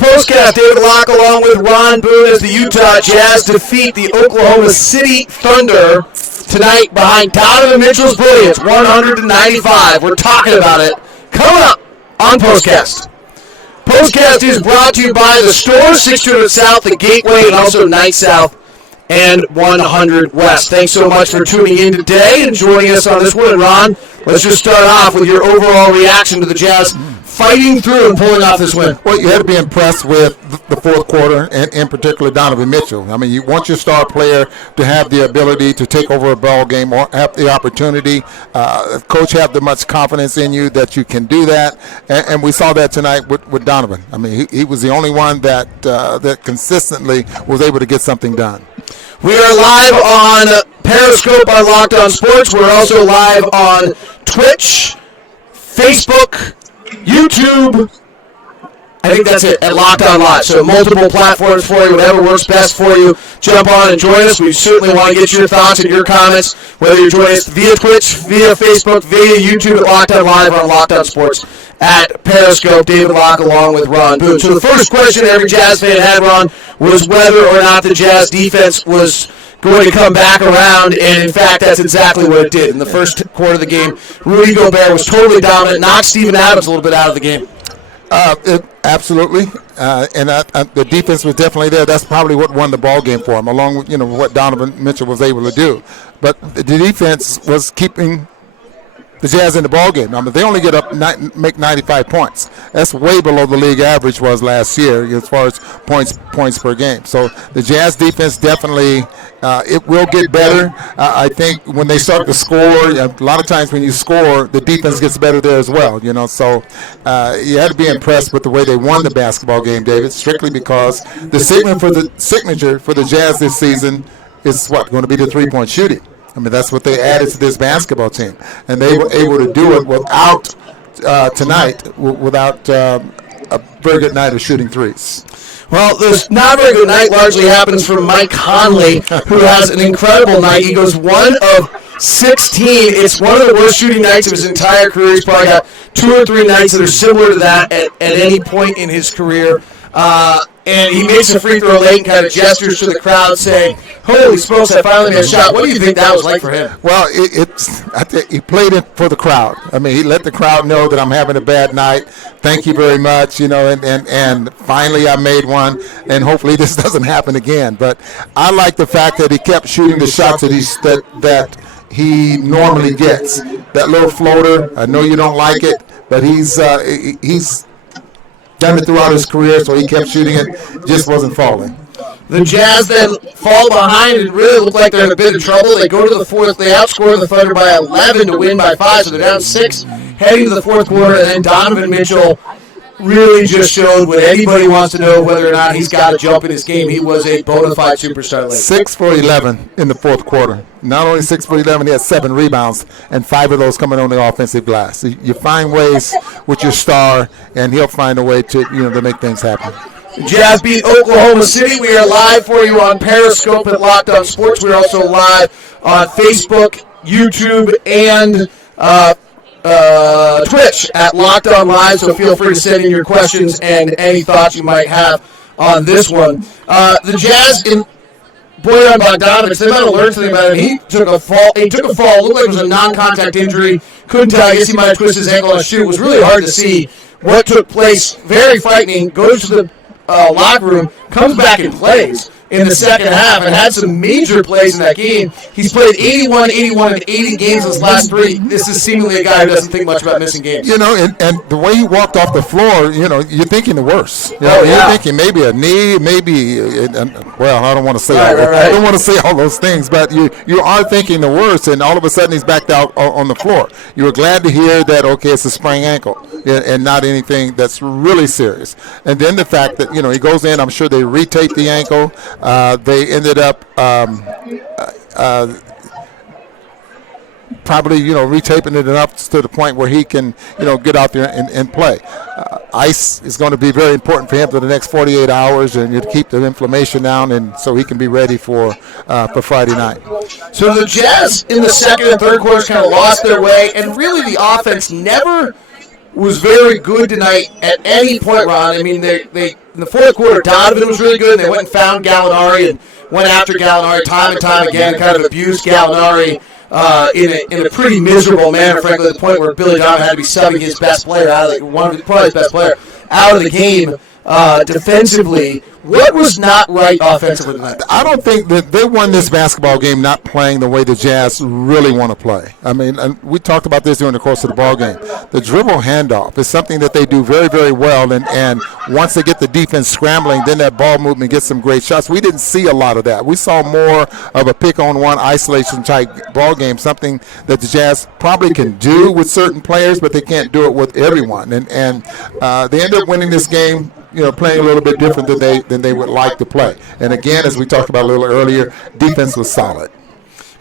Postcast, David Locke along with Ron Boone as the Utah Jazz defeat the Oklahoma City Thunder tonight behind Donovan Mitchell's brilliance, 100-95. We're talking about it coming up on Postcast. Postcast is brought to you by the store, 600 South, the Gateway, and also 9 South and 100 West. Thanks so much for tuning in today and joining us on this one. And Ron, let's just start off with your overall reaction to the Jazz fighting through and pulling off this win. Well, you had to be impressed with the fourth quarter, and in particular Donovan Mitchell. I mean, you want your star player to have the ability to take over a ball game or have the opportunity. Coach have the much confidence in you that you can do that, and we saw that tonight with Donovan. I mean, he was the only one that consistently was able to get something done. We are live on Periscope on Locked On Sports. We're also live on Twitch, Facebook, YouTube. I think that's it, at Locked On Live. So multiple platforms for you, whatever works best for you. Jump on and join us. We certainly want to get your thoughts and your comments, whether you're joining us via Twitch, via Facebook, via YouTube at Locked On Live or on Locked On Sports at Periscope. David Locke along with Ron Boone. So the first question every Jazz fan had, Ron, was whether or not the Jazz defense was going to come back around, and in fact, that's exactly what it did. In the first quarter of the game, Rudy Gobert was totally dominant, knocked Steven Adams a little bit out of the game. Absolutely, and the defense was definitely there. That's probably what won the ball game for him, along with what Donovan Mitchell was able to do. But the defense was keeping the Jazz in the ball game. I mean, they only make 95 points. That's way below the league average was last year as far as points per game. So the Jazz defense definitely it will get better. I think when they start to score, a lot of times when you score, the defense gets better there as well. So you had to be impressed with the way they won the basketball game, David. Strictly because the signature for the Jazz this season is going to be the 3-point shooting. I mean, that's what they added to this basketball team. And they were able to do it without a very good night of shooting threes. Well, this not very good night largely happens for Mike Conley, who has an incredible night. He goes 1 of 16. It's one of the worst shooting nights of his entire career. He's probably got 2 or 3 nights that are similar to that at any point in his career. And he makes a free throw late and kind of gestures to the crowd saying, "Holy smokes, I finally made a shot." What do you think that was like for him? Well, I think he played it for the crowd. I mean, he let the crowd know that I'm having a bad night. Thank you very much, and finally I made one, and hopefully this doesn't happen again. But I like the fact that he kept shooting the shots that he normally gets. That little floater, I know you don't like it, but he's done it throughout his career, so he kept shooting it, just wasn't falling. The Jazz then fall behind and really look like they're in a bit of trouble. They go to the fourth. They outscore the Thunder by 11 to win by 5, so they're down 6 heading to the fourth quarter, and then Donovan Mitchell really just showed what anybody wants to know, whether or not he's got a jump in his game. He was a bona fide superstar late. 6 for 11 in the fourth quarter. Not only 6 for 11, he had 7 rebounds, and 5 of those coming on the offensive glass. So you find ways with your star, and he'll find a way to make things happen. The Jazz beat Oklahoma City. We are live for you on Periscope at Locked On Sports. We're also live on Facebook, YouTube, and Twitch at Locked On Live, so feel free to send in your questions and any thoughts you might have on this one. The Jazz in Boyan Bogdanovic, they might have learned something about him. He took a fall. Looked like it was a non-contact injury. Couldn't tell. I guess he might have twisted his ankle on a shoot. It was really hard to see what took place. Very frightening. Goes to the locker room, comes back and plays in the second half and had some major plays in that game. He's played 81, and 80 games in his last 3. This is seemingly a guy who doesn't think much about missing games. And the way he walked off the floor, you're thinking the worst. You're thinking maybe a knee, maybe, I don't want to say I don't want to say all those things, but you are thinking the worst, and all of a sudden he's backed out on the floor. You were glad to hear that, okay, it's a sprained ankle and not anything that's really serious. And then the fact that, he goes in, I'm sure they retaped the ankle. They ended up probably, retaping it enough to the point where he can, get out there and play. Ice is going to be very important for him for the next 48 hours, and you keep the inflammation down, and so he can be ready for Friday night. So the Jazz in the second and third quarters kind of lost their way, and really the offense never was very good tonight at any point, Ron. I mean, they in the fourth quarter, Donovan was really good, and they went and found Gallinari and went after Gallinari time and time again, kind of abused Gallinari in a pretty miserable manner, frankly, to the point where Billy Donovan had to be subbing his best player out of probably his best player out of the game defensively. What was not right offensively tonight? I don't think that they won this basketball game not playing the way the Jazz really want to play. I mean, and we talked about this during the course of the ball game. The dribble handoff is something that they do very, very well, and once they get the defense scrambling, then that ball movement gets some great shots. We didn't see a lot of that. We saw more of a pick-on-one isolation type ball game, something that the Jazz probably can do with certain players, but they can't do it with everyone. And they end up winning this game, playing a little bit different than they would like to play. And again, as we talked about a little earlier, defense was solid.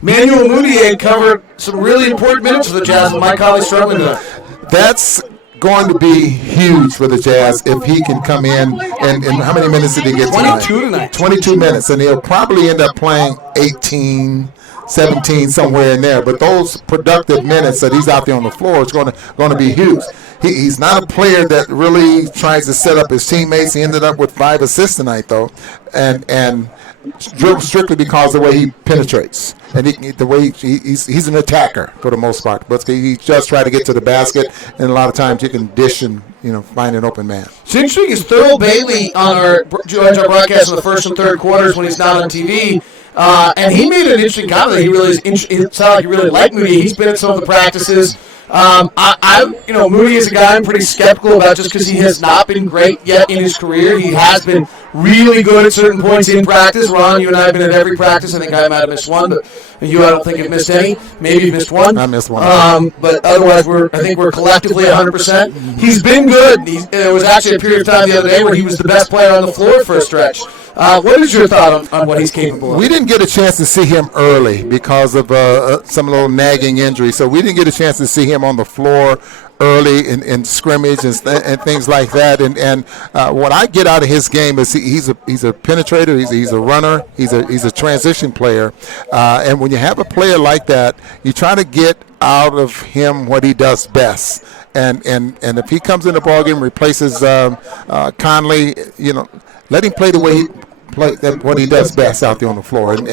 Manuel Mudiay covered some really important minutes for the Jazz, and Mike Conley struggling tonight. That's going to be huge for the Jazz if he can come in. And how many minutes did he get tonight? 22 tonight. 22 minutes, and he'll probably end up playing 18, 17, somewhere in there. But those productive minutes that he's out there on the floor is going to be huge. He's not a player that really tries to set up his teammates. He ended up with 5 assists tonight, though, and strictly because of the way he penetrates and the way he's an attacker for the most part. But he just tries to get to the basket, and a lot of times you can dish and find an open man. It's interesting is Thurl Bailey joins our broadcast in the first and third quarters when he's not on TV. And he made an interesting comment. It sounded like he really liked Moody. He's been at some of the practices. Moody is a guy I'm pretty skeptical about just because he has not been great yet in his career. He has been really good at certain points in practice. Ron, you and I have been at every practice. I think I might have missed one, but you, I don't think you've missed any. Maybe you've missed one. I missed one. But otherwise, I think we're collectively 100%. He's been good. There was actually a period of time the other day where he was the best player on the floor for a stretch. What is your thought on what he's capable of? We didn't get a chance to see him early because of some little nagging injury, so we didn't get a chance to see him on the floor early in scrimmage and things like that. And what I get out of his game is he's a penetrator, he's a runner, he's a transition player. And when you have a player like that, you try to get out of him what he does best. And if he comes in the ballgame and replaces Conley, let him play the way what he does best out there on the floor, and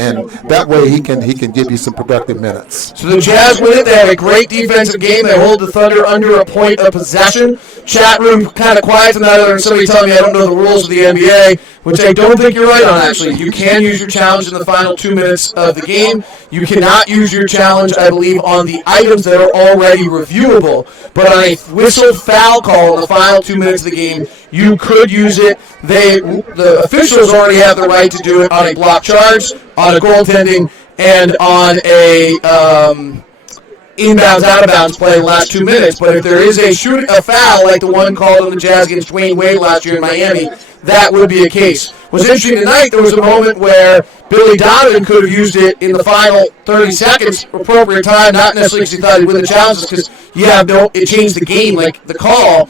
that way he can give you some productive minutes. So the Jazz win it. They have a great defensive game. They hold the Thunder under a point of possession. Chat room kind of quiet tonight, other than somebody telling me I don't know the rules of the NBA, which I don't think you're right on, actually. You can use your challenge in the final 2 minutes of the game. You cannot use your challenge, I believe, on the items that are already reviewable. But on a whistle foul call in the final 2 minutes of the game, you could use it. The officials already have the right to do it on a block charge, on a goaltending, and on a inbounds, out-of-bounds play in the last 2 minutes. But if there is a foul like the one called on the Jazz against Dwayne Wade last year in Miami, that would be a case. What's interesting tonight, there was a moment where Billy Donovan could have used it in the final 30 seconds, appropriate time, not necessarily because he thought he'd win the challenges, because it changed the game, like the call.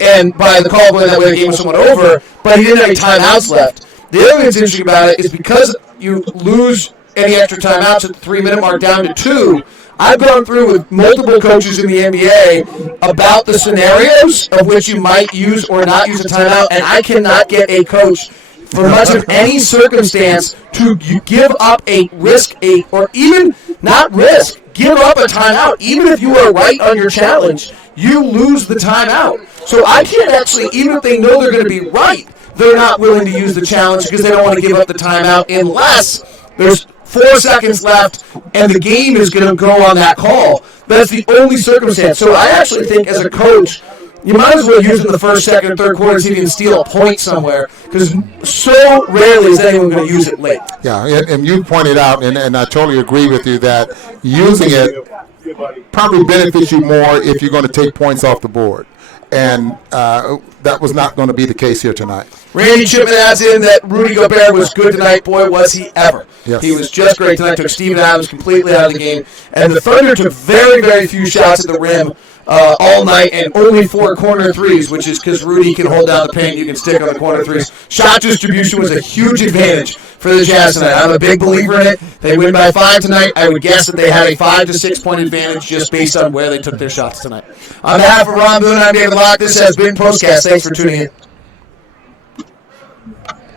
And by the call going that way, the game was somewhat over, but he didn't have any timeouts left. The other thing that's interesting about it is because you lose any extra timeouts at the 3-minute mark down to 2, I've gone through with multiple coaches in the NBA about the scenarios of which you might use or not use a timeout, and I cannot get a coach for much of any circumstance to give up a risk, or even not risk, give up a timeout. Even if you are right on your challenge, you lose the timeout. So I can't actually, even if they know they're going to be right, they're not willing to use the challenge because they don't want to give up the timeout unless there's 4 seconds left and the game is going to go on that call. That's the only circumstance. So I actually think as a coach, you might as well use it in the first, second, and third quarter to see if you can steal a point somewhere, because so rarely is anyone going to use it late. Yeah, and you pointed out, and I totally agree with you, that using it probably benefits you more if you're going to take points off the board. And that was not going to be the case here tonight. Randy Chipman adds in that Rudy Gobert was good tonight. Boy, was he ever. Yes. He was just great tonight. Took Steven Adams completely out of the game. And the Thunder took very, very few shots at the rim all night, and only 4 corner threes, which is because Rudy can hold down the paint. You can stick on the corner threes. Shot distribution was a huge advantage for the Jazz tonight. I'm a big believer in it. They win by 5 tonight. I would guess that they had a 5 to 6 point advantage just based on where they took their shots tonight. On behalf of Ron Boone, I'm David Locke. This has been Postcast. Thanks for tuning in.